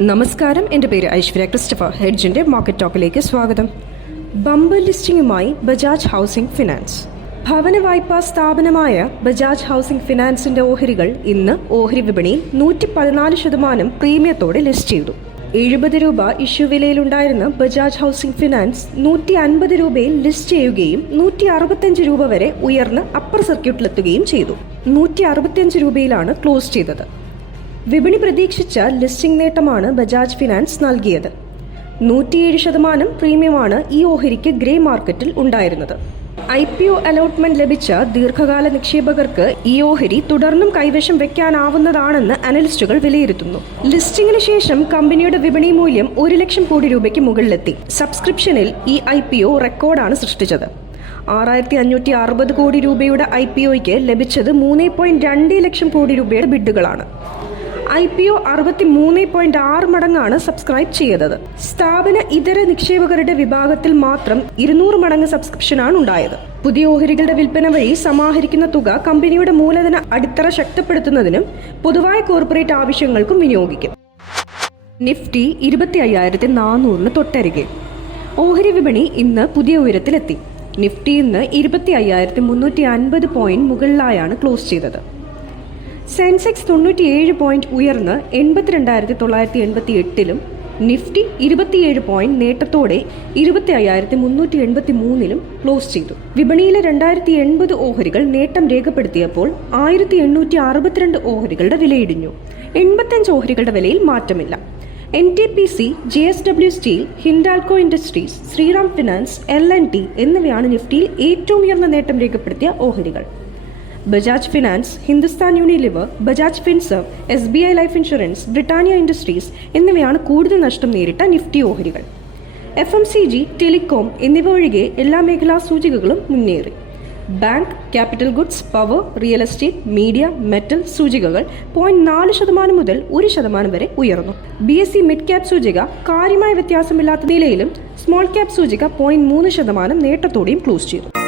നമസ്കാരം. എന്റെ പേര് ഐശ്വര്യ ക്രിസ്റ്റഫർ. ഹെഡ്ജിന്റെ മാർക്കറ്റ് ടോക്കിലേക്ക് സ്വാഗതം. ബമ്പർ ലിസ്റ്റിംഗുമായി ബജാജ് ഹൗസിംഗ് ഫിനാൻസ്. ഭവന വായ്പാ സ്ഥാപനമായ ബജാജ് ഹൗസിംഗ് ഫിനാൻസിന്റെ ഓഹരികൾ ഇന്ന് ഓഹരി വിപണിയിൽ നൂറ്റി പതിനാല് ശതമാനം പ്രീമിയത്തോടെ ലിസ്റ്റ് ചെയ്തു. എഴുപത് രൂപ ഇഷ്യൂ വിലയിലുണ്ടായിരുന്ന ബജാജ് ഹൗസിംഗ് ഫിനാൻസ് നൂറ്റി അൻപത് രൂപയിൽ ലിസ്റ്റ് ചെയ്യുകയും നൂറ്റി അറുപത്തിയഞ്ച് രൂപ വരെ ഉയർന്ന് അപ്പർ സർക്യൂട്ടിലെത്തുകയും ചെയ്തു. നൂറ്റി അറുപത്തിയഞ്ച് രൂപയിലാണ് ക്ലോസ് ചെയ്തത്. വിപണി പ്രതീക്ഷിച്ച ലിസ്റ്റിംഗ് നേട്ടമാണ് ബജാജ് ഫിനാൻസ് നൽകിയത്. നൂറ്റിയേഴ് ശതമാനം പ്രീമിയമാണ് ഈ ഓഹരിക്ക് ഗ്രേ മാർക്കറ്റിൽ ഉണ്ടായിരുന്നത്. ഐ പി ഒ അലോട്ട്മെന്റ് ലഭിച്ച ദീർഘകാല നിക്ഷേപകർക്ക് ഈ ഓഹരി തുടർന്നും കൈവശം വെക്കാനാവുന്നതാണെന്ന് അനലിസ്റ്റുകൾ വിലയിരുത്തുന്നു. ലിസ്റ്റിംഗിന് ശേഷം കമ്പനിയുടെ വിപണി മൂല്യം ഒരു ലക്ഷം കോടി രൂപയ്ക്ക് മുകളിലെത്തി. സബ്സ്ക്രിപ്ഷനിൽ ഈ ഐ പി ഒ റെക്കോർഡാണ് സൃഷ്ടിച്ചത്. ആറായിരത്തി അഞ്ഞൂറ്റി അറുപത് കോടി രൂപയുടെ ഐ പി ഒയ്ക്ക് ലഭിച്ചത് മൂന്ന് പോയിന്റ് രണ്ട് ലക്ഷം കോടി രൂപയുടെ ബിഡുകളാണ്. ഐ പി ഒ അറുപത്തി മൂന്ന് പോയിന്റ് ആറ് മടങ്ങാണ് സബ്സ്ക്രൈബ് ചെയ്തത്. സ്ഥാപന ഇതര നിക്ഷേപകരുടെ വിഭാഗത്തിൽ മാത്രം ഇരുന്നൂറ് മടങ്ങ് സബ്സ്ക്രിപ്ഷനാണ് ഉണ്ടായത്. പുതിയ ഓഹരികളുടെ വിൽപ്പന വഴി സമാഹരിക്കുന്ന തുക കമ്പനിയുടെ മൂലധന അടിത്തറ ശക്തിപ്പെടുത്തുന്നതിനും പൊതുവായ കോർപ്പറേറ്റ് ആവശ്യങ്ങൾക്കും വിനിയോഗിക്കും. നിഫ്റ്റി ഇരുപത്തി അയ്യായിരത്തി നാനൂറിന് തൊട്ടരികെ. ഓഹരി വിപണി ഇന്ന് പുതിയ ഉയരത്തിലെത്തി. നിഫ്റ്റി ഇന്ന് ഇരുപത്തി അയ്യായിരത്തി മുന്നൂറ്റി അൻപത് പോയിന്റ് മുകളിലായാണ് ക്ലോസ് ചെയ്തത്. സെൻസെക്സ് തൊണ്ണൂറ്റിയേഴ് പോയിന്റ് ഉയർന്ന് എൺപത്തിരണ്ടായിരത്തി തൊള്ളായിരത്തി എൺപത്തി എട്ടിലും നിഫ്റ്റി ഇരുപത്തിയേഴ് പോയിന്റ് നേട്ടത്തോടെ ഇരുപത്തി അയ്യായിരത്തി മുന്നൂറ്റി എൺപത്തി മൂന്നിലും ക്ലോസ് ചെയ്തു. വിപണിയിലെ രണ്ടായിരത്തി എൺപത് ഓഹരികൾ നേട്ടം രേഖപ്പെടുത്തിയപ്പോൾ ആയിരത്തി എണ്ണൂറ്റി അറുപത്തിരണ്ട് ഓഹരികളുടെ വിലയിടിഞ്ഞു എൺപത്തഞ്ച് ഓഹരികളുടെ വിലയിൽ മാറ്റമില്ല. N T P C J S W steel Hindalco industries Shriram finance L N T എന്നിവയാണ് നിഫ്റ്റിയിൽ ഏറ്റവും ഉയർന്ന നേട്ടം രേഖപ്പെടുത്തിയ ഓഹരികൾ. Bajaj finance Hindustan Unilever Bajaj Finserv S B I life insurance Britannia industries എന്നിവയാണ് കൂടുതൽ നഷ്ടം നേരിട്ട നിഫ്റ്റി ഓഹരികൾ. F M C G telecom എന്നിവ ഒഴികെ എല്ലാ മേഖലാ സൂചികകളും മുന്നേറി. Bank capital goods power real estate media metal സൂചികകൾ പോയിന്റ് നാല് ശതമാനം മുതൽ ഒരു ശതമാനം വരെ ഉയർന്നു. B S C mid cap സൂചിക കാര്യമായ വ്യത്യാസമില്ലാത്ത നിലയിലും സ്മോൾ ക്യാപ് സൂചിക പോയിന്റ് മൂന്ന് ശതമാനം നേട്ടത്തോടെയും ക്ലോസ് ചെയ്തു.